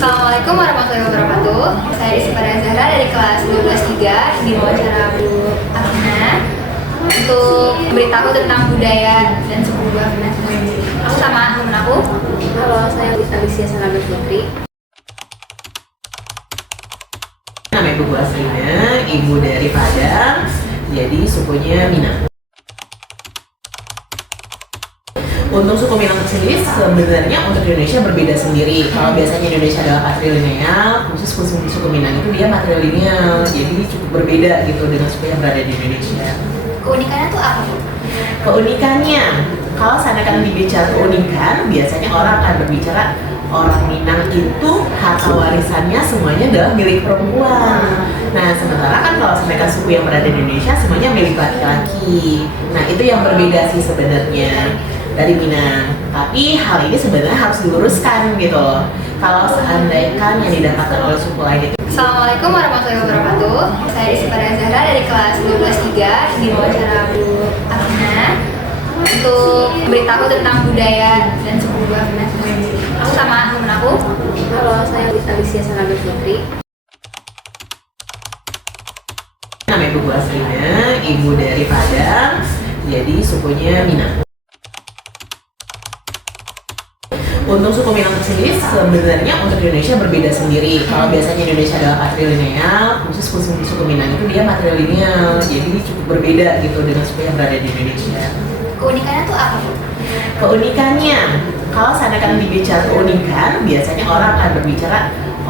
Assalamualaikum warahmatullahi wabarakatuh. Saya Rizky Zahra dari kelas 12-3 di wawancara Bu Afina untuk memberitahu tentang budaya dan suku Bu Afina. Aku sama temen aku. Halo, saya Alicia Sanabel Putri. Nama Ibu aslinya, ibu dari Padang, jadi sukunya Minang. Untuk suku Minang sendiri sebenarnya untuk Indonesia berbeda sendiri. Kalau biasanya Indonesia adalah patrilineal, khusus suku Minang itu dia matrilineal, jadi cukup berbeda gitu dengan suku yang berada di Indonesia. Keunikannya tuh apa, Bu? Keunikannya, kalau seandainya dibicara keunikan, biasanya orang akan berbicara orang Minang itu harta warisannya semuanya adalah milik perempuan. Nah, sementara kan kalau seandainya suku yang berada di Indonesia semuanya milik laki-laki. Nah, itu yang berbeda sih sebenarnya dari Minang. Tapi hal ini sebenarnya harus diluruskan gitu loh. Kalau seandainya yang didapatkan oleh suku lain itu. Assalamualaikum warahmatullahi wabarakatuh. Saya Rizky Zahra dari kelas 12-3 di wawancara Bu Afina untuk memberitahu tentang budaya dan suku Bu Afina. Aku sama temen aku. Halo, saya Alicia Sanabel Putri. Nama Ibu aslinya, ibu dari Padang, jadi sukunya Minang. Untuk suku Minang sendiri sebenarnya untuk Indonesia berbeda sendiri. Kalau biasanya Indonesia adalah patrilineal, khusus suku Minang itu dia matrilineal, jadi cukup berbeda gitu dengan suku yang berada di Indonesia. Keunikannya tuh apa, Bu? Keunikannya, kalau seandainya dibicara keunikan, biasanya orang akan berbicara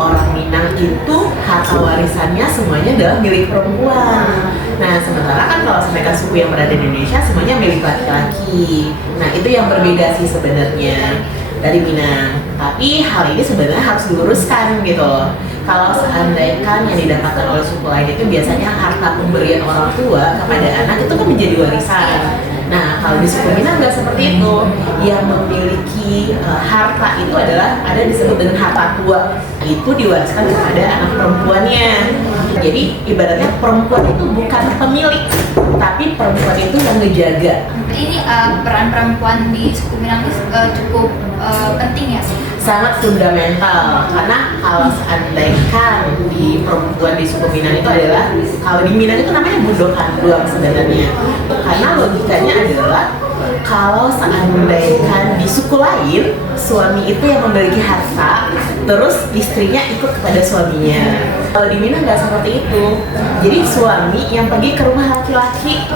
orang Minang itu harta warisannya semuanya adalah milik perempuan. Nah, sementara kan kalau seandainya suku yang berada di Indonesia semuanya milik laki-laki. Nah, itu yang berbeda sih sebenarnya dari Minang. Tapi hal ini sebenarnya harus diluruskan gitu loh. Kalau seandainya yang didapatkan oleh suku lain itu biasanya harta pemberian orang tua kepada anak itu kan menjadi warisan. Nah, kalau di suku Minang nggak seperti itu. Yang memiliki harta itu adalah ada disebut dengan harta tua. Itu diwariskan kepada anak perempuannya. Jadi ibaratnya perempuan itu bukan pemilik, tapi perempuan itu yang ngejaga. Ini peran perempuan di suku Minang ini cukup penting ya? Sangat fundamental, karena kalau seandainya di perempuan di suku Minang itu adalah, kalau di Minang itu namanya bundokan doang sebenarnya. Karena logikanya adalah kalau seandainya di suku lain suami itu yang memiliki harta, terus istrinya ikut kepada suaminya. Kalau di Minang nggak seperti itu, jadi suami yang pergi ke rumah laki-laki.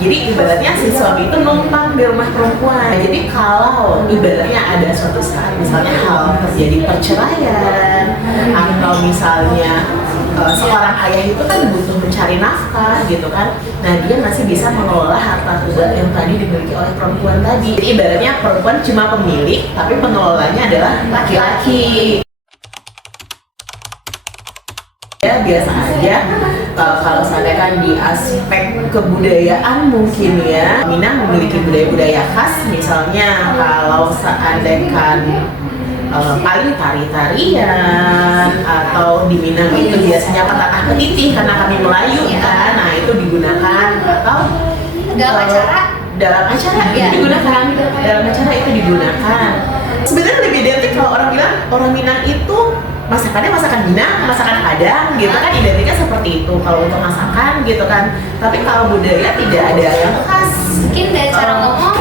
Jadi ibaratnya si suami itu numpang di rumah perempuan. Jadi kalau ibaratnya ada suatu saat misalnya hal terjadi perceraian, atau misalnya seorang ayah itu kan butuh mencari nafkah gitu kan. Nah, dia masih bisa mengelola harta tua yang tadi dimiliki oleh perempuan tadi. Jadi ibaratnya perempuan cuma pemilik, tapi pengelolanya adalah laki-laki. Ya, biasa aja. Kalau seandainya di aspek kebudayaan mungkin ya, Minang memiliki budaya-budaya khas. Misalnya kalau seandainya paling tari-tarian, atau di Minang itu biasanya petatah petitih karena kami Melayu kan. Nah, itu digunakan atau dalam acara itu digunakan. Dalam acara itu digunakan. Sebenarnya lebih identik kalau orang bilang orang Minang itu masakannya masakan Minang, masakan Padang gitu kan, identiknya seperti itu kalau untuk masakan gitu kan. Tapi kalau budaya tidak ada yang khas. Mungkin dari cara ngomong.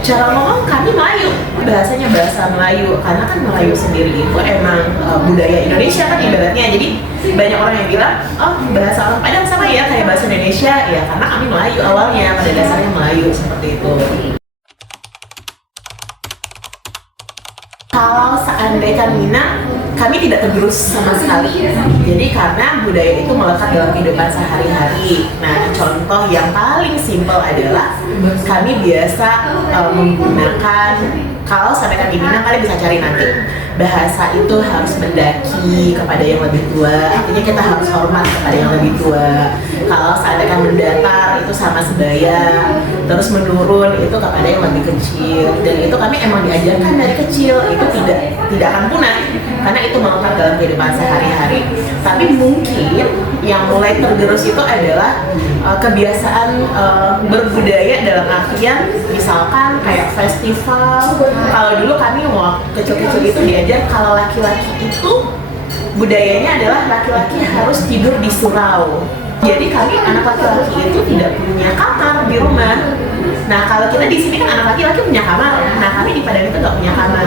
Cara ngomong kami Melayu, bahasanya bahasa Melayu, karena kan Melayu sendiri itu emang budaya Indonesia kan ibaratnya. Jadi banyak orang yang bilang, oh bahasa orang Padang sama ya kayak bahasa Indonesia, ya karena kami Melayu awalnya, pada dasarnya Melayu seperti itu. Kalau seandainya Minang, kami tidak tergerus sama sekali. Jadi karena budaya itu melekat dalam kehidupan sehari-hari. Nah, contoh yang paling simpel adalah kami biasa menggunakan, kalau seandainya di Minang kalian bisa cari nanti, bahasa itu harus mendaki kepada yang lebih tua, artinya kita harus hormat kepada yang lebih tua. Kalau seandainya mendatar itu sama sebaya, terus menurun itu kepada yang lebih kecil. Dan itu kami emang diajarkan dari kecil, itu tidak akan punah. karena itu melekat dalam kehidupan sehari-hari. Tapi mungkin yang mulai tergerus itu adalah kebiasaan berbudaya dalam artian misalkan kayak festival. Kalau dulu kami waktu kecil-kecil itu diajar kalau laki-laki itu budayanya adalah laki-laki harus tidur di surau. Jadi kami anak laki-laki itu tidak punya kamar di rumah. Nah kalau kita di sini kan anak laki-laki punya kamar. Nah kami di Padang itu nggak punya kamar.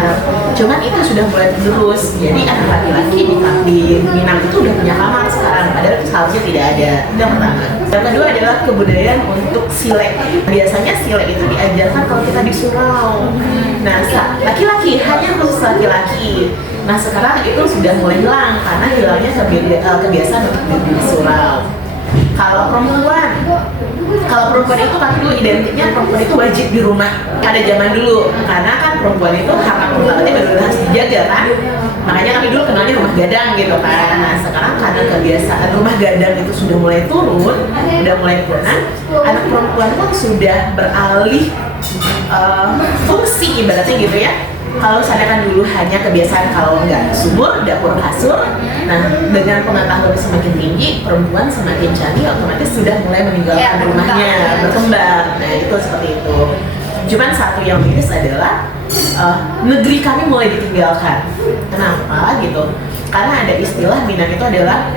Cuman itu sudah mulai terus. Jadi anak laki-laki di Minang itu udah punya kamar sekarang. Padahal itu seharusnya tidak ada. Itu yang pertama. Yang kedua adalah kebudayaan untuk silek. Biasanya silek itu diajarkan kalau kita di surau. Nah laki-laki hanya khusus laki-laki. Nah sekarang itu sudah mulai hilang karena hilangnya kebiasaan untuk tidur di surau. Kalau perempuan itu kan dulu identiknya perempuan itu wajib di rumah. Ada zaman dulu, karena kan perempuan itu hak martabatnya benar-benar harus dijaga kan. Makanya kami dulu kenalnya rumah gadang gitu kan. Nah sekarang karena kebiasaan rumah gadang itu sudah mulai turun, udah mulai punah, anak perempuan pun sudah beralih fungsi ibaratnya gitu ya. Kalau misalnya kan dulu hanya kebiasaan kalau nggak sumur, dapur kasur. Nah, dengan pengetahuan semakin tinggi, perempuan semakin canggih, otomatis sudah mulai meninggalkan rumahnya, berkembang. Nah, itu seperti itu. Cuman satu yang miris adalah negeri kami mulai ditinggalkan. Kenapa gitu? Karena ada istilah Minang itu adalah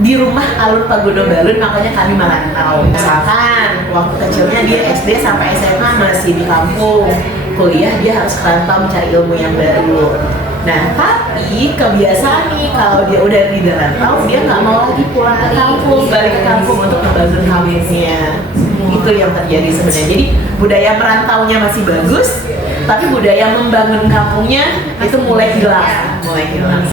di rumah alun Pagodo Balun, makanya kami merantau. Misalkan waktu kecilnya dia SD sampai SMA masih di kampung, kuliah dia harus kerantau mencari ilmu yang baru. Nah tapi kebiasaan nih kalau dia udah di rantau, dia nggak mau lagi pulang ke kampung, balik ke kampung untuk membangun kampungnya. Itu yang terjadi sebenarnya. Jadi budaya merantaunya masih bagus, tapi budaya membangun kampungnya itu mulai hilang.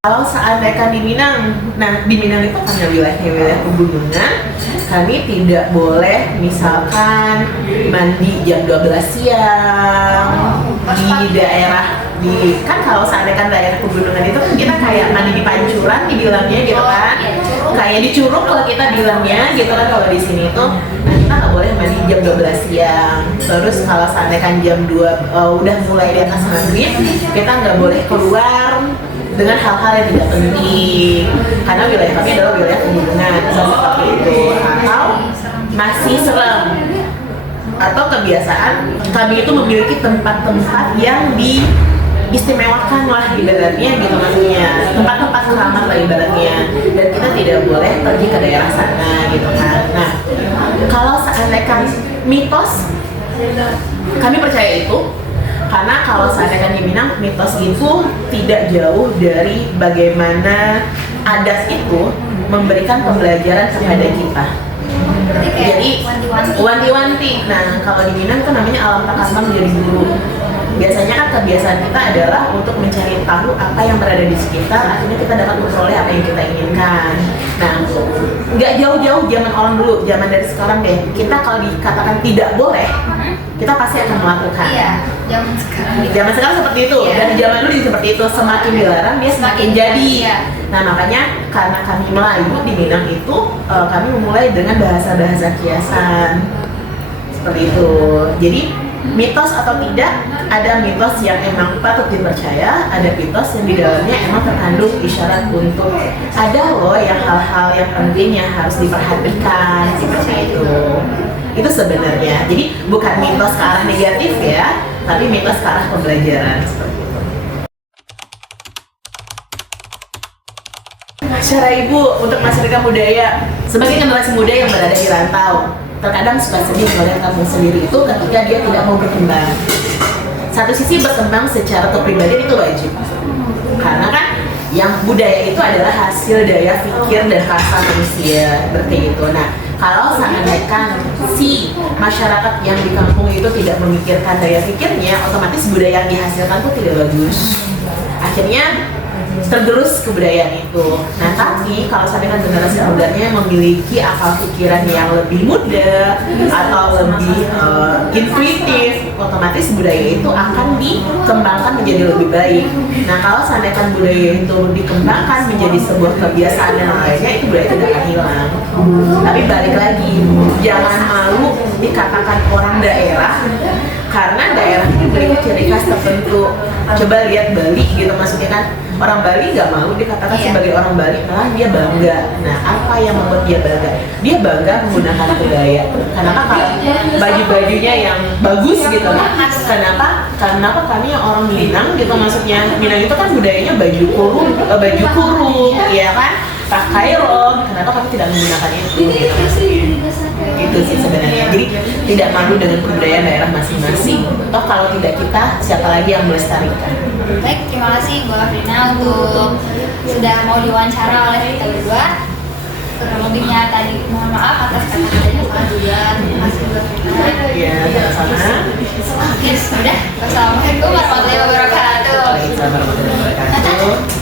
Kalau seandainya di Minang, nah di Minang itu karena wilayah pegunungan, kami tidak boleh misalkan mandi jam 12 siang di daerah kan kalau seandainya daerah pegunungan itu kan kita kayak mandi di pancuran dibilangnya gitu kan, kayak di curug kalau kita bilangnya gitu kan. Kalau di sini itu nah kita nggak boleh mandi jam 12 siang. Terus kalau seandainya jam 2 udah mulai di atas maghrib, kita nggak boleh keluar dengan hal-hal yang tidak penting karena wilayah kami adalah wilayah pegunungan seperti itu. Atau masih serem atau kebiasaan kami itu memiliki tempat-tempat yang diistimewakan lah ibaratnya gitu, maksudnya tempat-tempat keramat lah ibaratnya, dan kita tidak boleh pergi ke daerah sana gitu kan. Nah kalau seandainya mitos, kami percaya itu karena kalau seandainya di Minang, mitos itu tidak jauh dari bagaimana adat itu memberikan pembelajaran kepada kita. Jadi wanti-wanti. Nah kalau di Minang itu namanya alam takambang menjadi guru. Biasanya kan kebiasaan kita adalah untuk mencari tahu apa yang berada di sekitar, akhirnya kita dapat memperoleh apa yang kita inginkan. Nah nggak jauh-jauh zaman orang dulu, zaman dari sekarang deh. Kita kalau dikatakan tidak boleh, kita pasti akan melakukan. Iya, zaman sekarang seperti itu, dan di zaman dulu seperti itu, semakin dilarang dia semakin jadi. Iya. Nah makanya karena kami Melayu di Minang itu, kami memulai dengan bahasa-bahasa kiasan seperti itu. Jadi mitos atau tidak, ada mitos yang emang patut dipercaya, ada mitos yang di dalamnya emang terkandung isyarat untuk ada loh yang hal-hal yang penting yang harus diperhatikan seperti itu. Itu sebenarnya. Jadi bukan mitos ke arah negatif ya, tapi mitos ke arah pembelajaran seperti itu. Cara Ibu untuk masyarakat budaya sebagai generasi muda yang berada di rantau, terkadang suka sedih melihat kampung sendiri itu ketika dia tidak mau berkembang. Satu sisi berkembang secara kepribadian itu wajib, karena kan yang budaya itu adalah hasil daya pikir dan rasa manusia seperti itu. Nah kalau seandainya si masyarakat yang di kampung itu tidak memikirkan daya pikirnya, otomatis budaya yang dihasilkan itu tidak bagus. Akhirnya tergerus kebudayaan itu. Nah tapi kalau seandainya generasi mudanya memiliki akal pikiran yang lebih muda atau lebih intuitif, otomatis budaya itu akan dikembangkan menjadi lebih baik. Nah kalau seandainya budaya itu dikembangkan menjadi sebuah kebiasaan yang lainnya, itu budaya tidak akan hilang. Tapi balik lagi, jangan malu dikatakan orang daerah, karena daerah itu memiliki ciri khas tertentu. Coba lihat Bali gitu, maksudnya kan orang Bali nggak mau dikatakan Iya. sebagai orang Bali, malah dia bangga. Nah, apa yang membuat dia bangga? Dia bangga menggunakan kebaya. Kenapa? Karena baju-bajunya yang bagus gitu kan. Kenapa kami yang orang Minang gitu, maksudnya Minang itu kan budayanya baju kurung, ya kan? Pakai rok, kenapa kami tidak menggunakan itu? Gitu. Itu sih sebenarnya. Jadi tidak malu dengan kebudayaan daerah masing-masing. Toh kalau tidak kita, siapa lagi yang melestarikan? Baik, terima kasih Bu Afrina untuk sudah mau diwawancara oleh kita berdua. Kurang lebihnya tadi mohon maaf atas kata-katanya salah juga. Terima kasih Bu Afrina. Ya, sama-sama. Oke, sudah. Wassalamualaikum warahmatullahi wabarakatuh. Waalaikumsalam warahmatullahi wabarakatuh.